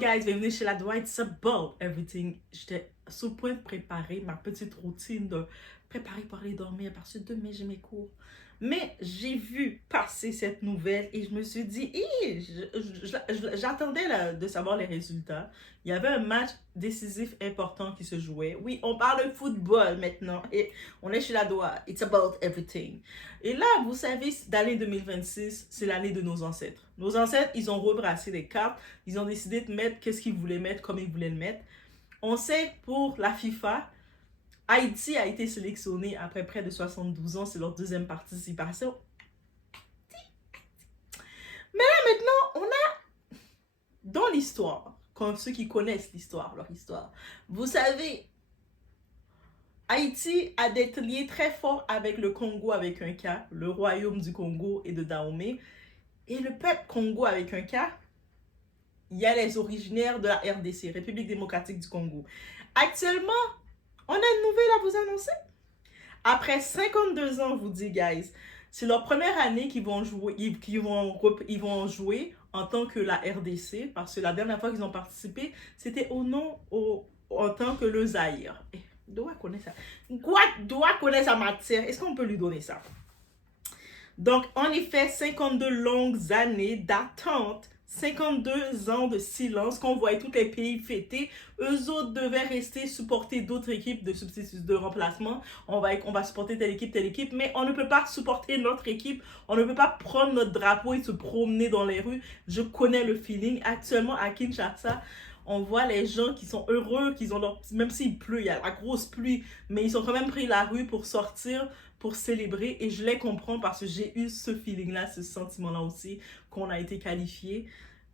Guys, bienvenue chez la Dwight, it's about everything. J'étais sur le point de préparer ma petite routine de préparer pour aller dormir parce que demain j'ai mes cours. Mais j'ai vu passer cette nouvelle et je me suis dit, j'attendais de savoir les résultats. Il y avait un match décisif important qui se jouait. Oui, on parle de football maintenant et on est chez la Dwight, it's about everything. Et là, vous savez, l'année 2026, c'est l'année de nos ancêtres. Nos ancêtres, ils ont rebrassé les cartes. Ils ont décidé de mettre qu'est-ce qu'ils voulaient mettre, comme ils voulaient le mettre. On sait que pour la FIFA, Haïti a été sélectionné après près de 72 ans. C'est leur deuxième participation. Mais là, maintenant, on a dans l'histoire, quand ceux qui connaissent l'histoire, leur histoire, vous savez, Haïti a des liens très forts avec le Congo avec un K, le royaume du Congo et de Dahomey. Et le peuple Congo avec un K, il y a les originaires de la RDC, République démocratique du Congo. Actuellement, on a une nouvelle à vous annoncer. Après 52 ans, vous dis, guys, c'est leur première année qu'ils vont jouer, ils vont jouer en tant que la RDC, parce que la dernière fois qu'ils ont participé, c'était en tant que le Zaïre. Doit connaître ça. Doit connaître sa matière. Est-ce qu'on peut lui donner ça? Donc, en effet, 52 longues années d'attente, 52 ans de silence qu'on voyait tous les pays fêter. Eux autres devaient rester supporter d'autres équipes de substituts de remplacement. On va supporter telle équipe, mais on ne peut pas supporter notre équipe. On ne peut pas prendre notre drapeau et se promener dans les rues. Je connais le feeling. Actuellement, à Kinshasa, on voit les gens qui sont heureux, même s'il pleut, il y a la grosse pluie, mais ils ont quand même pris la rue pour sortir, pour célébrer, et je les comprends parce que j'ai eu ce feeling-là, ce sentiment-là aussi, qu'on a été qualifié.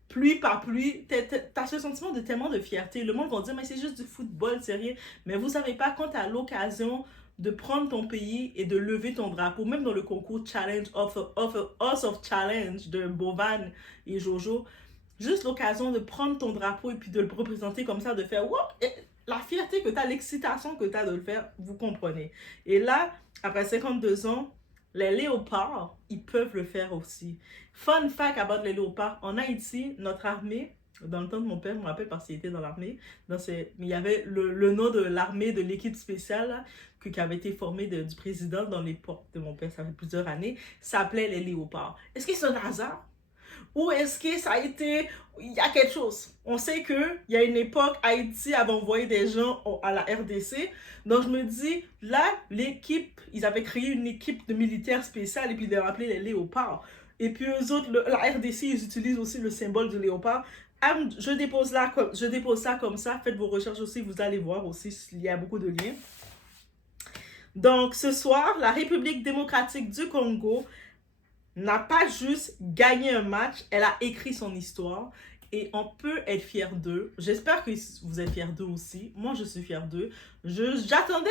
Pluie par pluie, t'as ce sentiment de tellement de fierté. Le monde va dire, mais c'est juste du football, c'est rien. Mais vous savez pas, quand t'as l'occasion de prendre ton pays et de lever ton drapeau, même dans le concours Challenge of Challenge de Bovan et Jojo, juste l'occasion de prendre ton drapeau et puis de le représenter comme ça, de faire wow, la fierté que tu as, l'excitation que tu as de le faire, vous comprenez. Et là, après 52 ans, les léopards, ils peuvent le faire aussi. Fun fact about les léopards, en Haïti, notre armée, dans le temps de mon père, je me rappelle parce qu'il était dans l'armée, mais il y avait le nom de l'armée, de l'équipe spéciale là, qui avait été formée du président dans l'époque de mon père, ça fait plusieurs années, s'appelait les léopards. Est-ce que c'est un hasard? Ou est-ce que ça a été... Il y a quelque chose. On sait qu'il y a une époque, Haïti avait envoyé des gens à la RDC. Donc je me dis, là, l'équipe, ils avaient créé une équipe de militaires spéciales et puis ils les appelé les léopards. Et puis eux autres, la RDC, ils utilisent aussi le symbole du léopard. Je dépose ça comme ça. Faites vos recherches aussi, vous allez voir aussi, il y a beaucoup de liens. Donc ce soir, la République démocratique du Congo n'a pas juste gagné un match, elle a écrit son histoire et on peut être fier d'eux. J'espère que vous êtes fiers d'eux aussi. Moi, je suis fière d'eux. J'attendais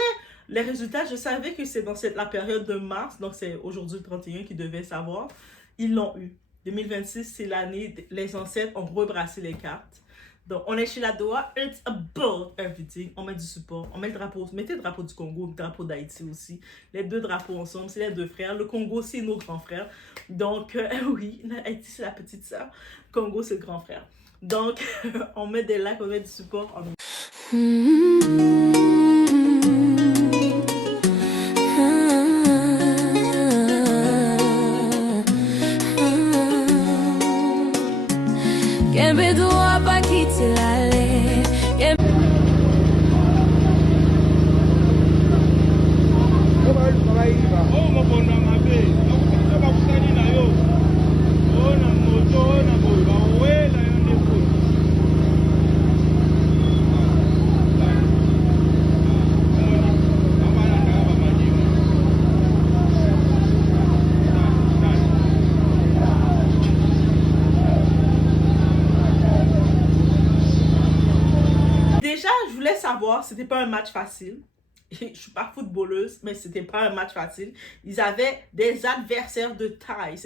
les résultats. Je savais que c'est dans la période de mars, donc c'est aujourd'hui le 31 qu'ils devaient savoir. Ils l'ont eu. 2026, c'est l'année, les ancêtres ont rebrassé les cartes. Donc, on est chez la Doha, it's about everything. On met du support, on met le drapeau, mettez le drapeau du Congo, le drapeau d'Haïti aussi. Les deux drapeaux ensemble, c'est les deux frères. Le Congo, c'est nos grands frères. Donc, oui, Haïti, c'est la petite sœur. Congo, c'est le grand frère. Donc, on met des likes, on met du support. Savoir, c'était pas un match facile. Je suis pas footballeuse, mais c'était pas un match facile. Ils avaient des adversaires de taille.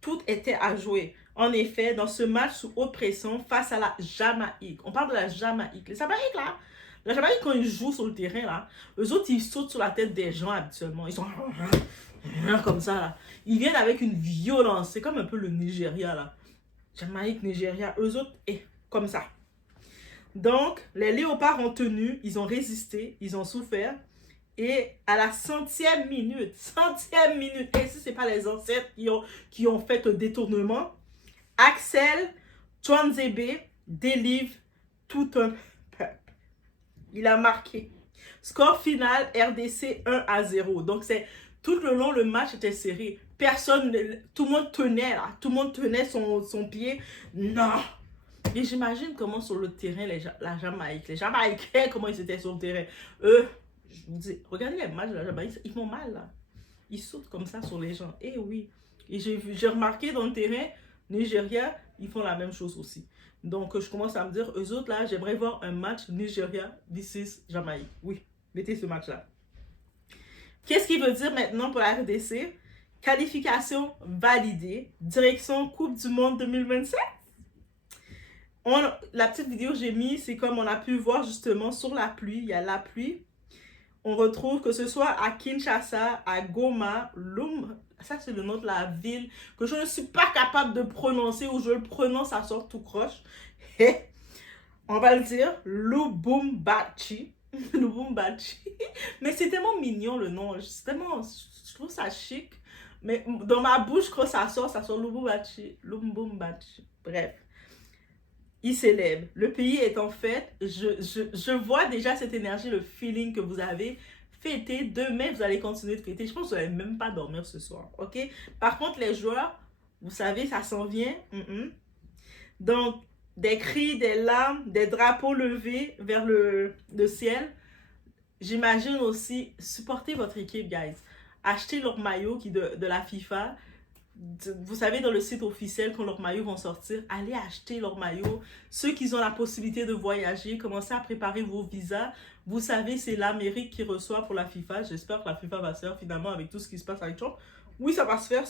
Tout était à jouer. En effet, dans ce match sous haute pression face à la Jamaïque. On parle de la Jamaïque. Les Jamaïques, là, la Jamaïque, quand ils jouent sur le terrain, là, eux autres, ils sautent sur la tête des gens habituellement. Ils sont comme ça, là. Ils viennent avec une violence. C'est comme un peu le Nigeria, là. Jamaïque, Nigeria, eux autres, comme ça. Donc, les léopards ont tenu, ils ont résisté, ils ont souffert. Et à la centième minute, et si ce n'est pas les ancêtres qui ont fait un détournement, Axel Tuanzebe délivre tout un peuple. Il a marqué. Score final, RDC 1-0. Donc, c'est tout le long, le match était serré. Personne, tout le monde tenait là. Tout le monde tenait son pied. Non. Et j'imagine comment sur le terrain, la Jamaïque, les Jamaïcains, comment ils étaient sur le terrain. Eux, je vous dis, regardez les matchs de la Jamaïque, ils font mal là. Ils sautent comme ça sur les gens. Eh oui. Et j'ai remarqué dans le terrain, Nigeria, ils font la même chose aussi. Donc, je commence à me dire, eux autres là, j'aimerais voir un match Nigeria versus Jamaïque. Oui, mettez ce match-là. Qu'est-ce qu'il veut dire maintenant pour la RDC? Qualification validée. Direction Coupe du Monde 2027. La petite vidéo que j'ai mis, c'est comme on a pu voir justement sur la pluie. Il y a la pluie. On retrouve que ce soit à Kinshasa, à Goma, ça c'est le nom de la ville que je ne suis pas capable de prononcer, ou je le prononce, ça sort tout croche. On va le dire, Lubumbashi. Lubumbashi. Mais c'est tellement mignon le nom. Je trouve ça chic. Mais dans ma bouche, quand ça sort Lubumbashi. Lubumbashi. Bref. Il célèbre. Le pays est en fête. Je vois déjà cette énergie, le feeling que vous avez. Fêtez. Demain, vous allez continuer de fêter. Je pense que vous n'allez même pas dormir ce soir. OK? Par contre, les joueurs, vous savez, ça s'en vient. Donc, des cris, des larmes, des drapeaux levés vers le ciel. J'imagine aussi, supporter votre équipe, guys. Achetez leur maillot de la FIFA. Vous savez, dans le site officiel, quand leurs maillots vont sortir, allez acheter leurs maillots. Ceux qui ont la possibilité de voyager, commencez à préparer vos visas. Vous savez, c'est l'Amérique qui reçoit pour la FIFA. J'espère que la FIFA va se faire finalement avec tout ce qui se passe avec Trump. Oui, ça va se faire.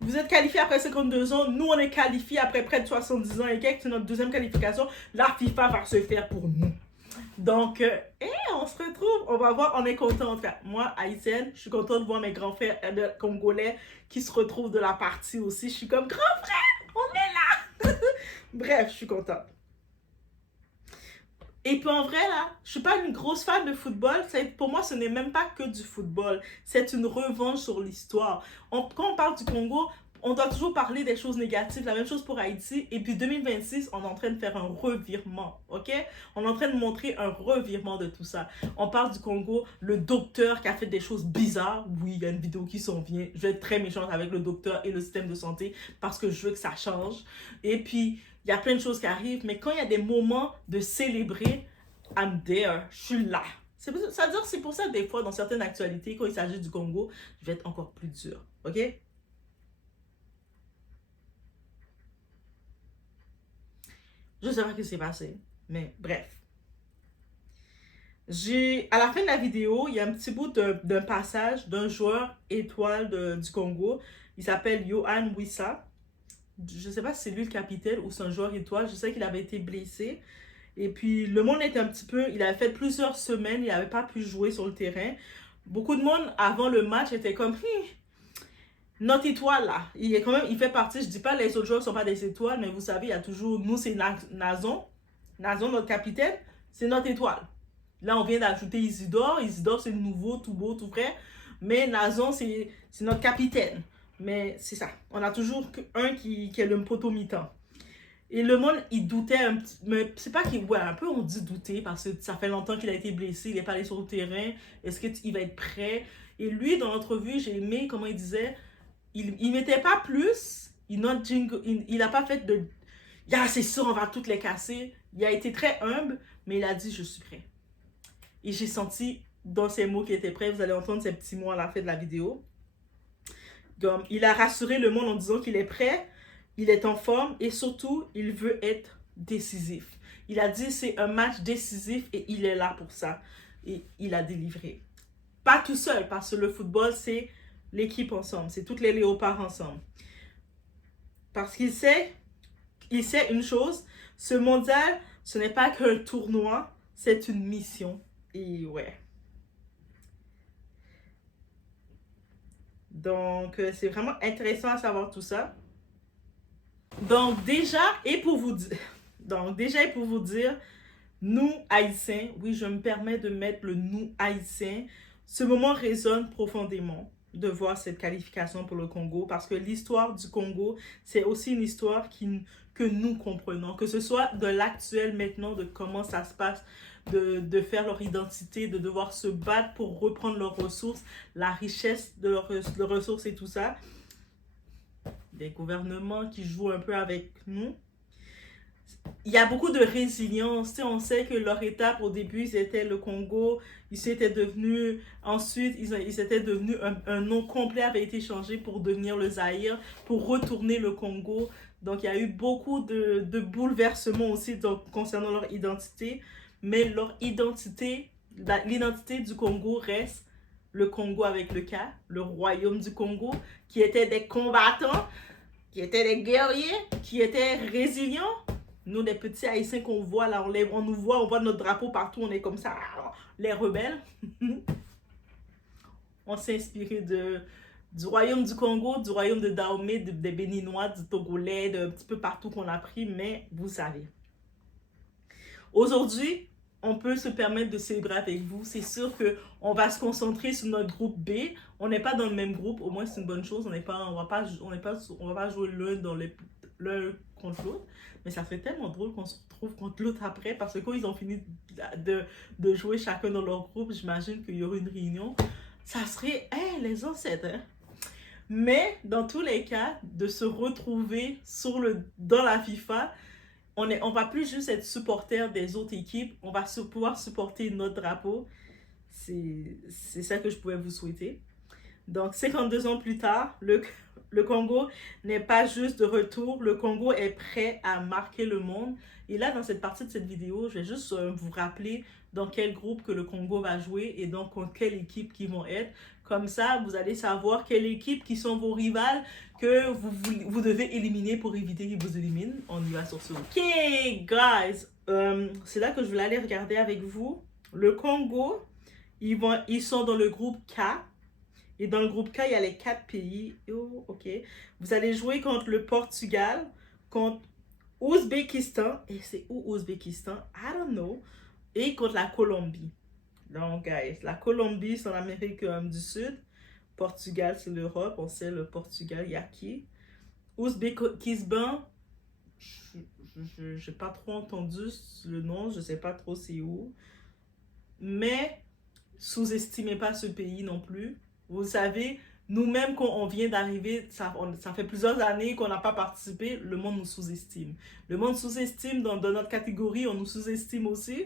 Vous êtes qualifié après 52 ans. Nous, on est qualifié après près de 70 ans et quelques. C'est notre deuxième qualification. La FIFA va se faire pour nous. Donc, on se retrouve, on va voir, on est content. Enfin, moi, haïtienne, je suis contente de voir mes grands frères congolais qui se retrouvent de la partie aussi. Je suis comme, grand frère, on est là. Bref, je suis contente. Et puis en vrai, là, je suis pas une grosse fan de football. Pour moi, ce n'est même pas que du football. C'est une revanche sur l'histoire. Quand on parle du Congo, on doit toujours parler des choses négatives. La même chose pour Haïti. Et puis 2026, on est en train de faire un revirement. OK? On est en train de montrer un revirement de tout ça. On parle du Congo, le docteur qui a fait des choses bizarres. Oui, il y a une vidéo qui s'en vient. Je vais être très méchante avec le docteur et le système de santé parce que je veux que ça change. Et puis, il y a plein de choses qui arrivent. Mais quand il y a des moments de célébrer, I'm there. Je suis là. C'est pour ça, des fois, dans certaines actualités, quand il s'agit du Congo, je vais être encore plus dure. OK? Je sais pas ce qui s'est passé, mais bref. À la fin de la vidéo, il y a un petit bout d'un passage d'un joueur étoile du Congo. Il s'appelle Yohan Wissa. Je sais pas si c'est lui le capitaine ou c'est un joueur étoile. Je sais qu'il avait été blessé. Et puis, le monde était un petit peu... Il avait fait plusieurs semaines, il n'avait pas pu jouer sur le terrain. Beaucoup de monde, avant le match, était comme... Notre étoile, là, il fait partie, je dis pas les autres joueurs ne sont pas des étoiles, mais vous savez, il y a toujours, nous, c'est Nazon. Nazon, notre capitaine, c'est notre étoile. Là, on vient d'ajouter Isidore. Isidore, c'est le nouveau, tout beau, tout frais. Mais Nazon, c'est notre capitaine. Mais c'est ça. On a toujours un qui est le poteau mi-temps. Et le monde, il doutait un petit... Mais c'est pas qu'il... Ouais, un peu on dit douter parce que ça fait longtemps qu'il a été blessé. Il n'est pas allé sur le terrain. Est-ce qu'il va être prêt? Et lui, dans l'entrevue, j'ai aimé comment il disait... Il mettait pas plus, il n'a pas fait de c'est ça, on va toutes les casser. Il a été très humble, mais il a dit je suis prêt. Et j'ai senti dans ses mots qu'il était prêt. Vous allez entendre ces petits mots à la fin de la vidéo. Comme, il a rassuré le monde en disant qu'il est prêt, il est en forme et surtout, il veut être décisif. Il a dit c'est un match décisif et il est là pour ça. Et il a délivré. Pas tout seul, parce que le football, c'est l'équipe ensemble. C'est toutes les léopards ensemble. Parce qu'il sait une chose, ce mondial, ce n'est pas qu'un tournoi, c'est une mission. Et ouais. Donc, c'est vraiment intéressant à savoir tout ça. Donc, déjà, et pour vous dire... Donc, déjà, pour vous dire, nous, Haïtiens, oui, je me permets de mettre le nous, Haïtiens. Ce moment résonne profondément de voir cette qualification pour le Congo parce que l'histoire du Congo, c'est aussi une histoire que nous comprenons, que ce soit de l'actuel maintenant, de comment ça se passe, de faire leur identité, de devoir se battre pour reprendre leurs ressources, la richesse de leurs ressources et tout ça. Des gouvernements qui jouent un peu avec nous. Il y a beaucoup de résilience. Tu sais, on sait que leur étape au début, c'était le Congo. Ils s'étaient devenus, ensuite, ils étaient devenus, un nom complet avait été changé pour devenir le Zaïre, pour retourner le Congo. Donc, il y a eu beaucoup de bouleversements aussi donc, concernant leur identité. Mais leur identité, l'identité du Congo reste le Congo avec le K, le royaume du Congo, qui étaient des combattants, qui étaient des guerriers, qui étaient résilients. Nous, les petits Haïtiens qu'on voit là, on nous voit, on voit notre drapeau partout, on est comme ça, les rebelles. On s'est inspiré du royaume du Congo, du royaume de Dahomey, des Béninois, du Togolais, d'un petit peu partout qu'on a pris, mais vous savez. Aujourd'hui, on peut se permettre de célébrer avec vous. C'est sûr qu'on va se concentrer sur notre groupe B. On n'est pas dans le même groupe, au moins c'est une bonne chose. On va pas jouer l'un contre l'autre. Mais ça fait tellement drôle qu'on se retrouve contre l'autre après parce que quand ils ont fini de jouer chacun dans leur groupe, j'imagine qu'il y aura une réunion. Ça serait, les ancêtres, hein? Mais dans tous les cas, de se retrouver dans la FIFA, on va plus juste être supporter des autres équipes, on va pouvoir supporter notre drapeau. C'est ça que je pouvais vous souhaiter. Donc, 52 ans plus tard, le Congo n'est pas juste de retour, le Congo est prêt à marquer le monde. Et là, dans cette partie de cette vidéo, je vais juste vous rappeler dans quel groupe que le Congo va jouer et donc contre quelle équipe qui vont être. Comme ça, vous allez savoir quelle équipe qui sont vos rivales que vous devez éliminer pour éviter qu'ils vous éliminent. On y va sur ce. Ok, guys, c'est là que je voulais aller regarder avec vous. Le Congo, ils sont dans le groupe K. Et dans le groupe K, il y a les 4 pays. Oh, ok. Vous allez jouer contre le Portugal, contre Ouzbékistan. Et c'est où Ouzbékistan? I don't know. Et contre la Colombie. Donc, guys, la Colombie, c'est en Amérique du Sud. Portugal, c'est l'Europe. On sait le Portugal, il y a qui? Ouzbékistan, je n'ai pas trop entendu le nom. Je ne sais pas trop c'est où. Mais, sous-estimez pas ce pays non plus. Vous savez, nous-mêmes, quand on vient d'arriver, ça fait plusieurs années qu'on n'a pas participé, le monde nous sous-estime. Le monde sous-estime dans notre catégorie, on nous sous-estime aussi.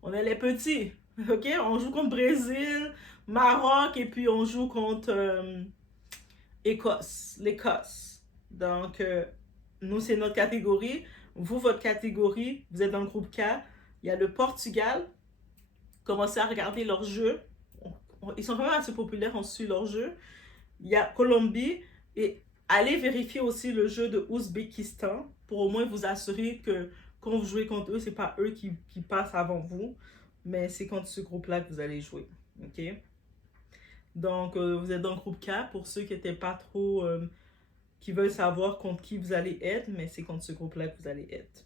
On est les petits, ok? On joue contre Brésil, Maroc, et puis on joue contre l'Écosse. Donc, nous, c'est notre catégorie. Vous, votre catégorie, vous êtes dans le groupe K. Il y a le Portugal. Commencez à regarder leurs jeux. Ils sont quand même assez populaires, on suit leur jeu. Il y a Colombie et allez vérifier aussi le jeu de Ouzbékistan pour au moins vous assurer que quand vous jouez contre eux, c'est pas eux qui passent avant vous, mais c'est contre ce groupe-là que vous allez jouer. Ok? Donc, vous êtes dans le groupe K pour ceux qui n'étaient pas trop, qui veulent savoir contre qui vous allez être, mais c'est contre ce groupe-là que vous allez être.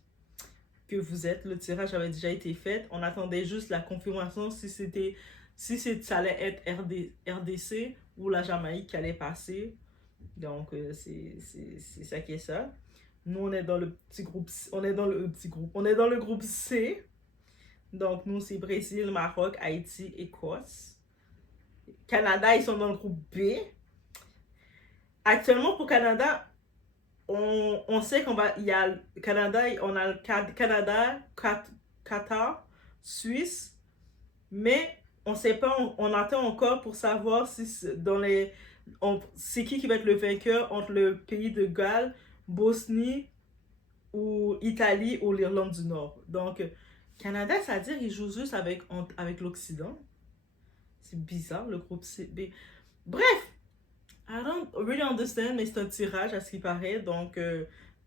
Que vous êtes. Le tirage avait déjà été fait. On attendait juste la confirmation si ça allait être RDC ou la Jamaïque qui allait passer. Donc, c'est ça qui est ça. Nous, on est dans le petit groupe. On est dans le groupe C. Donc, nous, c'est Brésil, Maroc, Haïti, Écosse. Canada, ils sont dans le groupe B. Actuellement, pour Canada, on sait il y a le Canada, on a le Canada, Qatar, Suisse, mais on sait pas, on attend encore pour savoir si c'est qui va être le vainqueur entre le pays de Galles, Bosnie ou Italie ou l'Irlande du Nord. Donc, Canada, ça veut dire qu'ils jouent juste avec l'Occident. C'est bizarre, le groupe C. Bref, I don't really understand, mais c'est un tirage à ce qui paraît. Donc,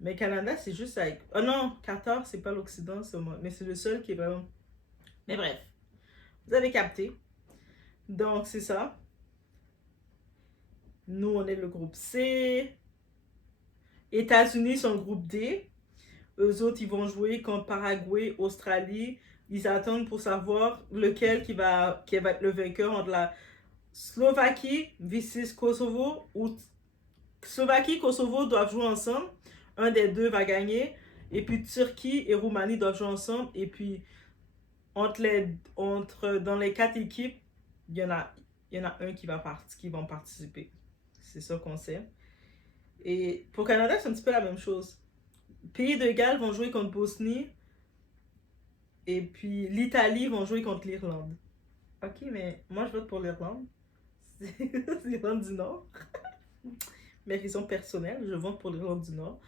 mais Canada, c'est juste avec. Oh non, Qatar, c'est pas l'Occident, mais c'est le seul qui est vraiment. Mais bref, vous avez capté. Donc, c'est ça. Nous, on est le groupe C. États-Unis sont le groupe D. Eux autres, ils vont jouer contre Paraguay, Australie. Ils attendent pour savoir lequel qui va être le vainqueur entre la Slovaquie versus Kosovo. Ou Slovaquie et Kosovo doivent jouer ensemble. Un des deux va gagner. Et puis Turquie et Roumanie doivent jouer ensemble. Et puis dans les 4 équipes, il y en a un qui va participer. C'est ça qu'on sait. Et pour Canada, c'est un petit peu la même chose. Pays de Galles vont jouer contre Bosnie. Et puis l'Italie vont jouer contre l'Irlande. Ok, mais moi je vote pour l'Irlande. C'est l'Irlande du Nord. Mes raisons personnelles, je vote pour l'Irlande du Nord.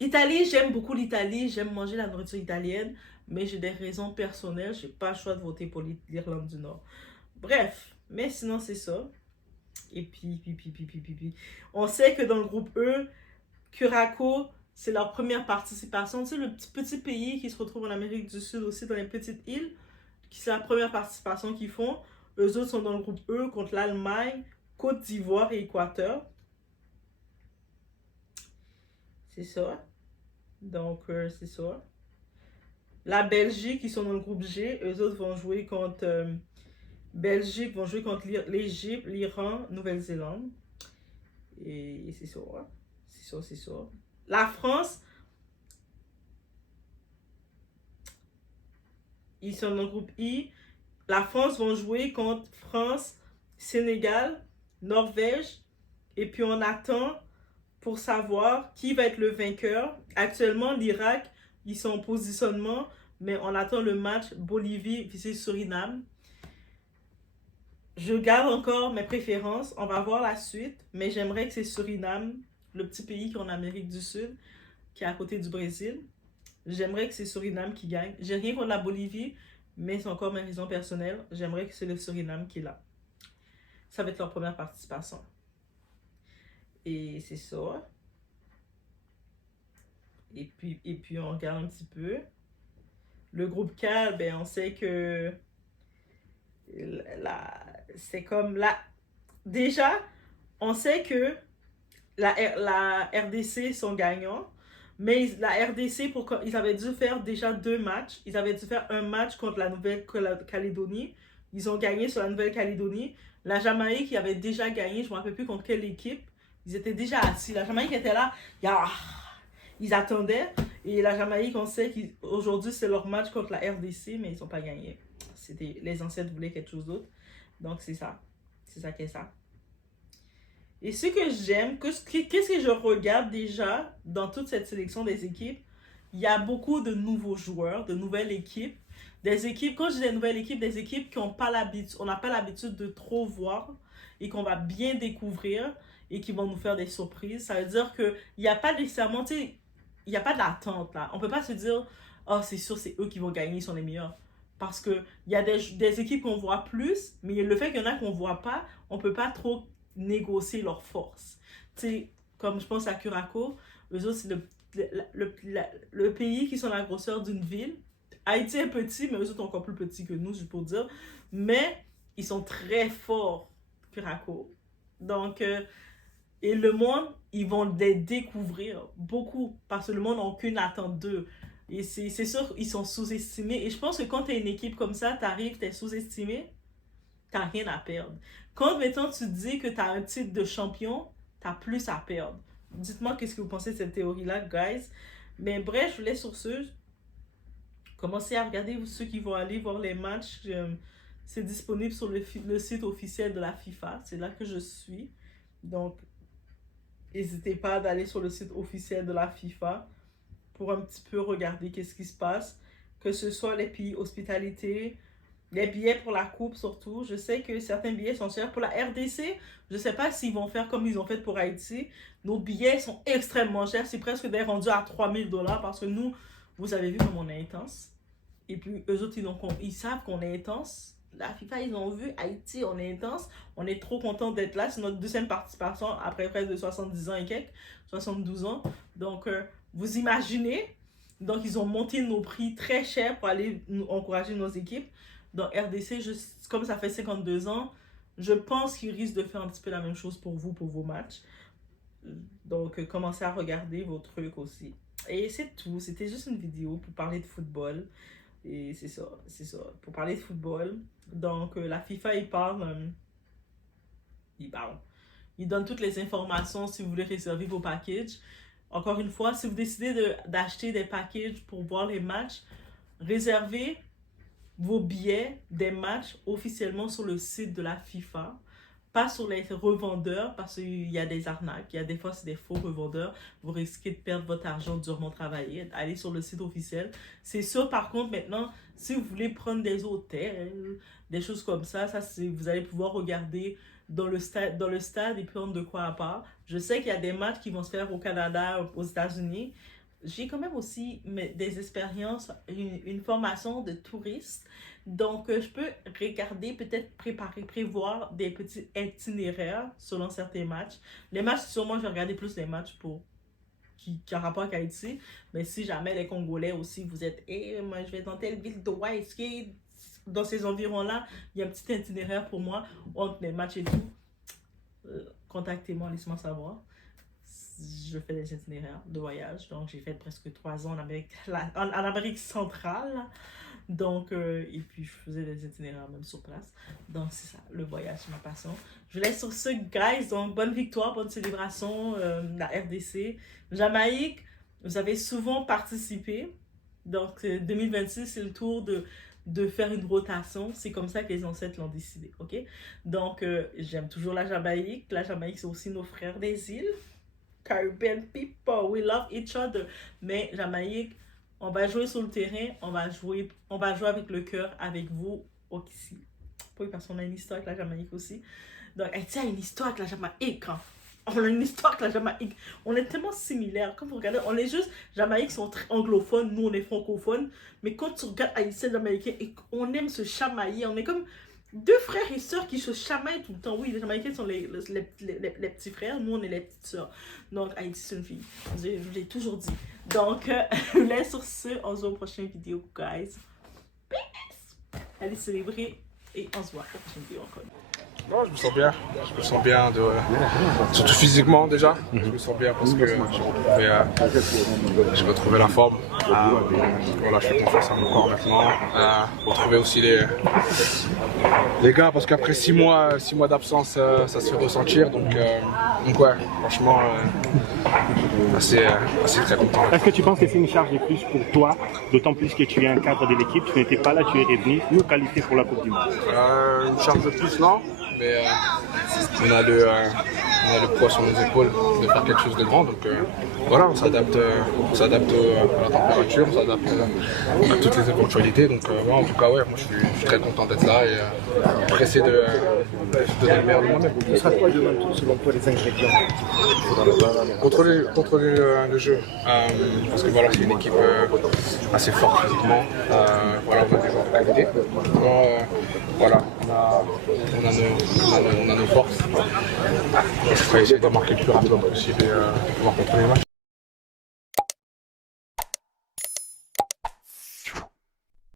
Italie, j'aime beaucoup l'Italie. J'aime manger la nourriture italienne. Mais j'ai des raisons personnelles. J'ai pas le choix de voter pour l'Irlande du Nord. Bref, mais sinon c'est ça. Et puis. On sait que dans le groupe E, Curaçao, c'est leur première participation. Tu sais, le petit pays qui se retrouve en Amérique du Sud aussi, dans les petites îles, c'est la première participation qu'ils font. Eux autres sont dans le groupe E contre l'Allemagne, Côte d'Ivoire et Équateur. C'est ça. Donc, c'est ça. La Belgique, ils sont dans le groupe G. Eux autres vont jouer contre... Belgique vont jouer contre l'Égypte, l'Iran, Nouvelle-Zélande. Et c'est ça. C'est ça. La France, ils sont dans le groupe I. La France vont jouer contre France, Sénégal, Norvège. Et puis on attend pour savoir qui va être le vainqueur. Actuellement, l'Irak, ils sont en positionnement, mais on attend le match Bolivie vs Suriname. Je garde encore mes préférences. On va voir la suite. Mais j'aimerais que c'est Suriname, le petit pays qui est en Amérique du Sud, qui est à côté du Brésil. J'aimerais que c'est Suriname qui gagne. J'ai rien contre la Bolivie, mais c'est encore ma raison personnelle. J'aimerais que c'est le Suriname qui est là. Ça va être leur première participation. Et c'est ça. Et puis on regarde un petit peu. Le groupe K, ben on sait que c'est comme là. Déjà, on sait que la RDC sont gagnants. Mais la RDC, ils avaient dû faire déjà 2 matchs. Ils avaient dû faire un match contre la Nouvelle-Calédonie. Ils ont gagné sur la Nouvelle-Calédonie. La Jamaïque, qui avait déjà gagné, je ne me rappelle plus contre quelle équipe. Ils étaient déjà assis. La Jamaïque était là. Ils attendaient. Et la Jamaïque, on sait qu'aujourd'hui, c'est leur match contre la RDC, mais ils n'ont pas gagné. Les ancêtres voulaient quelque chose d'autre. Donc, c'est ça. C'est ça qui est ça. Et ce que j'aime, qu'est-ce que je regarde déjà dans toute cette sélection des équipes, il y a beaucoup de nouveaux joueurs, de nouvelles équipes. Des équipes, quand je dis des nouvelles équipes, des équipes qu'on n'a pas l'habitude de trop voir et qu'on va bien découvrir et qui vont nous faire des surprises. Ça veut dire qu'il n'y a pas nécessairement, tu sais, il n'y a pas d'attente là. On ne peut pas se dire, oh c'est sûr, c'est eux qui vont gagner, ils sont les meilleurs. Parce qu'il y a des équipes qu'on voit plus, mais le fait qu'il y en a qu'on ne voit pas, on ne peut pas trop négocier leurs forces. Tu sais, comme je pense à Curaçao, eux autres, c'est le pays qui sont la grosseur d'une ville. Haïti est petit, mais eux autres sont encore plus petits que nous, juste pour dire. Mais ils sont très forts, Curaçao. Donc, et le monde, ils vont les découvrir beaucoup, parce que le monde n'a aucune attente d'eux. Et c'est sûr, ils sont sous-estimés. Et je pense que quand tu es une équipe comme ça, tu arrives, tu es sous-estimé, t'as rien à perdre. Quand, mettons, tu dis que tu as un titre de champion, t'as plus à perdre. Dites-moi qu'est-ce que vous pensez de cette théorie-là, guys. Mais bref, je vous laisse sur ce. Commencez à regarder ceux qui vont aller voir les matchs. C'est disponible sur le site officiel de la FIFA. C'est là que je suis. Donc, n'hésitez pas d'aller sur le site officiel de la FIFA pour un petit peu regarder qu'est-ce qui se passe. Que ce soit les pays hospitalité, les billets pour la coupe surtout. Je sais que certains billets sont chers. Pour la RDC, je ne sais pas s'ils vont faire comme ils ont fait pour Haïti. Nos billets sont extrêmement chers. C'est presque des rendus à 3000$ parce que nous, vous avez vu comme on est intense. Et puis eux autres, ils savent qu'on est intense. La FIFA, ils ont vu Haïti, on est intense. On est trop content d'être là. C'est notre deuxième participation après près de 70 ans et quelques. 72 ans. Donc, vous imaginez. Donc, ils ont monté nos prix très chers pour aller encourager nos équipes. Dans RDC, comme ça fait 52 ans, je pense qu'ils risquent de faire un petit peu la même chose pour vous, pour vos matchs. Donc, commencez à regarder vos trucs aussi. Et c'est tout. C'était juste une vidéo pour parler de football. Et c'est ça, pour parler de football. Donc, la FIFA, il donne toutes les informations si vous voulez réserver vos packages. Encore une fois, si vous décidez d'acheter des packages pour voir les matchs, réservez vos billets des matchs officiellement sur le site de la FIFA. Pas sur les revendeurs, parce qu'il y a des arnaques. Il y a des fois, c'est des faux revendeurs. Vous risquez de perdre votre argent durement travaillé. Allez sur le site officiel. C'est sûr, par contre, maintenant, si vous voulez prendre des hôtels, des choses comme ça, vous allez pouvoir regarder dans le stade et prendre de quoi à part. Je sais qu'il y a des matchs qui vont se faire au Canada, aux États-Unis. J'ai quand même aussi des expériences, une formation de touriste. Donc, je peux regarder, peut-être prévoir des petits itinéraires selon certains matchs. Les matchs, sûrement, je vais regarder plus les matchs qui ont rapport avec Haïti. Mais si jamais les Congolais aussi, vous êtes, moi, je vais dans telle ville de White, dans ces environs-là, il y a un petit itinéraire pour moi entre les matchs et tout. Contactez-moi, laissez-moi savoir. Je fais des itinéraires de voyage. Donc, j'ai fait presque 3 ans en Amérique centrale. Donc, et puis je faisais des itinéraires même sur place. Donc, c'est ça, le voyage, c'est ma passion. Je vous laisse sur ce, guys. Donc, bonne victoire, bonne célébration, la RDC. Jamaïque, vous avez souvent participé. Donc, 2026, c'est le tour de faire une rotation. C'est comme ça que les ancêtres l'ont décidé, ok? Donc, j'aime toujours la Jamaïque. La Jamaïque, c'est aussi nos frères des îles. Caribbean people, we love each other. Mais Jamaïque, on va jouer sur le terrain, on va jouer avec le cœur, avec vous aussi. Oui, parce qu'on a une histoire avec la Jamaïque aussi. Donc, Haïti a une histoire avec la Jamaïque. Hein. On a une histoire avec la Jamaïque. On est tellement similaires. Quand vous regardez, on est juste, Jamaïque sont très anglophones, nous on est francophones. Mais quand tu regardes Haïti et Jamaïcain, on aime se chamailler. On est comme 2 frères et sœurs qui se chamaillent tout le temps. Oui, les Jamaïcains sont les petits frères, nous on est les petites sœurs. Donc, Haïti, c'est une fille. Je vous l'ai toujours dit. Donc, là, sur ce, on se voit au prochain vidéo, guys. Peace! Allez célébrer et on se voit au prochain vidéo encore. Non, je me sens bien. Je me sens bien, surtout physiquement déjà. Je me sens bien parce que j'ai retrouvé la forme. Voilà, je fais confiance à mon corps maintenant. Retrouver aussi les gars parce qu'après 6 mois d'absence, ça se fait ressentir. Donc ouais, franchement, assez très content. Est-ce que tu penses que c'est une charge de plus pour toi, d'autant plus que tu es un cadre de l'équipe, tu n'étais pas là, tu es revenu, nous qualifiés pour la Coupe du Monde? Une charge de plus, non. Mais on a le poids sur nos épaules de faire quelque chose de grand, donc voilà, on s'adapte à la température, on s'adapte à toutes les éventualités, donc ouais, en tout cas ouais, moi je suis très content d'être là et pressé de donner le meilleur de moi-même. Ce sera quoi demain, selon toi, les ingrédients? Contrôler le jeu, parce que voilà, c'est une équipe assez forte physiquement, voilà, on a des joueurs de qualité, voilà, on a nos forces. On va essayer de marquer le plus rapidement possible et pouvoir contrôler les matchs.